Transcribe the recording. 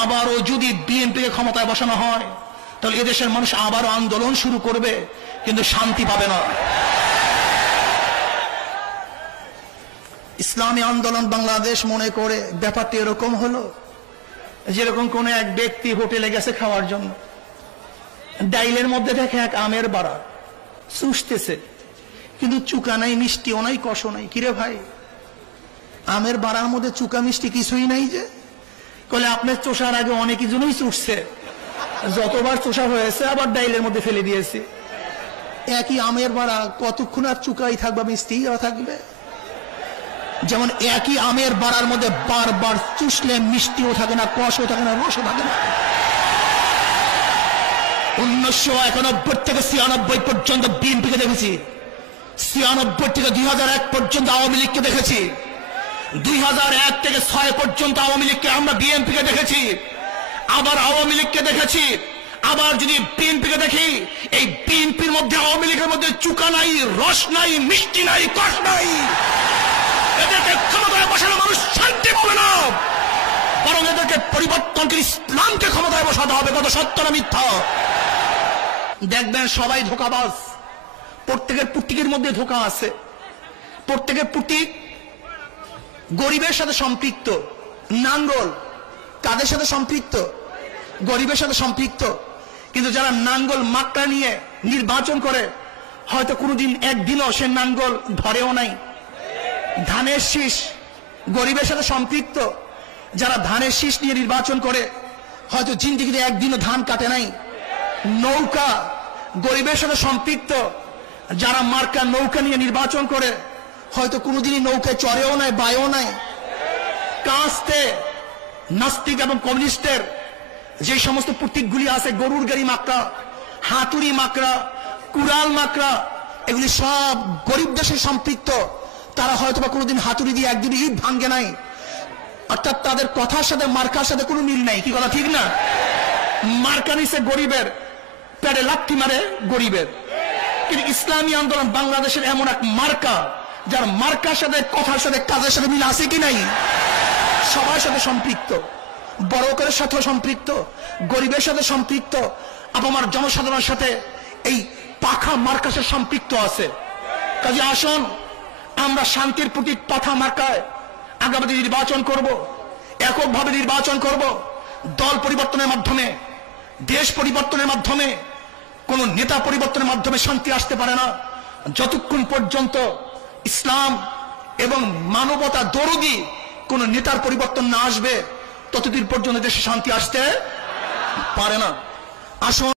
আবারও যদি বিএনপিকে ক্ষমতায় বসানো হয় তাহলে এদেশের মানুষ আবারও আন্দোলন শুরু করবে, কিন্তু শান্তি পাবে না। ইসলামী আন্দোলন বাংলাদেশ মনে করে ব্যাপারটি এরকম হলো, যেরকম কোন এক ব্যক্তি হোটেলে গেছে খাওয়ার জন্য, ডাইলের মধ্যে দেখে এক আমের বাড়া চুষতেছে, কিন্তু চুকা নাই, মিষ্টিও নাই, কষও নাই। কিরে ভাই, আমের বাড়ার মধ্যে চুকা মিষ্টি কিছুই নাই যে? বলে আপনার চোষার আগে অনেক জনই চুষছে, যতবার চোষা হয়েছে আবার ডাইলের মধ্যে ফেলে দিয়েছে। একই আমের বাড়া কতক্ষণ আর চুকাই থাকবে, মিষ্টিও থাকবে? যেমন একই আমের বাড়ার মধ্যে বারবার চুষলে মিষ্টিও থাকে না, কষও থাকে না, রসও থাকে না। 1991 থেকে 96 পর্যন্ত বিএনপিকে দেখেছি, 96 থেকে 2001 পর্যন্ত আওয়ামী লীগকে দেখেছি, 2001 থেকে 6 পর্যন্ত আওয়ামী লীগকে আমরা বিএনপিকে দেখেছি, আবার আওয়ামী লীগকে দেখেছি, আবার যদি বিএনপিকে দেখি, এই বিএনপির মধ্যে আওয়ামী লীগের মধ্যে চুকা নাই, রস নাই, মিষ্টি নাই, কষ নাই। এদেরকে ক্ষমতায় বসানো মানুষ শান্তি পাবে না, বরং এদেরকে পরিবর্তন করে ইসলামকে ক্ষমতায় বসাতে হবে। কত সত্য না মিথ্যা? দেখবেন সবাই ধোঁকাবাজ, প্রত্যেকের পুটিকের মধ্যে ধোঁকা আছে, প্রত্যেকের পুটিক গরিবের সাথে সম্পৃক্ত। নাঙ্গল কাদের সাথে সম্পৃক্ত? গরিবের সাথে সম্পৃক্ত। কিন্তু যারা নাঙ্গল মাকড়া নিয়ে নির্বাচন করে, হয়তো কোনোদিন একদিনও সে নাঙ্গল ধরেও নাই। ধানের শীষ গরিবের সাথে সম্পৃক্ত। যারা ধানের শীষ নিয়ে নির্বাচন করে, হয়তো জিন্দিগিতে একদিনও ধান কাটে নাই। নৌকা গরিবের সাথে সম্পৃক্ত। যারা মার্কা নৌকা নিয়ে নির্বাচন করে, হয়তো কোনোদিনই নৌকায় চড়েও নাই, বায়েও নাই। কাস্তে নাস্তিক এবং কমিউনিস্টের যে সমস্ত প্রতীকগুলি আছে, গরুর গাড়ি মাকড়া, হাতুড়ি মাকড়া, কুড়াল মাকড়া, এগুলি সব গরিব দেশে সম্পৃক্ত। তারা হয়তো বা কোনোদিন হাতুড়ি দিয়ে একদিন ইট ভাঙ্গে নাই, অর্থাৎ তাদের কথার সাথে মার্কার সাথে কোনো মিল নাই। কি কথা ঠিক না? মার্কা নিছে গরিবের, পেটে লাথি মারে গরিবের। কিন্তু ইসলামী আন্দোলন বাংলাদেশের এমন এক মার্কা, যার মার্কার সাথে, কথার সাথে, কাজের সাথে মিল আছে কি নাই? সবার সাথে সম্পৃক্ত, বড়কের সাথে সম্পৃক্ত, গরিবের সাথে সম্পৃক্ত, আপামার জনসাধারণের সাথে এই পাখা মার্কার সাথে সম্পৃক্ত আছে। কাজে আসুন আমরা শান্তির প্রতীক পাখা মার্কায় আগামী নির্বাচন করব, এককভাবে নির্বাচন করব। দল পরিবর্তনের মাধ্যমে, দেশ পরিবর্তনের মাধ্যমে, কোন নেতা পরিবর্তনের মাধ্যমে শান্তি আসতে পারে না। যতক্ষণ পর্যন্ত ইসলাম এবং মানবতা দরদি কোন নেতার পরিবর্তন না আসবে, ততদিন পর্যন্ত দেশে শান্তি আসতে পারে না। আসুন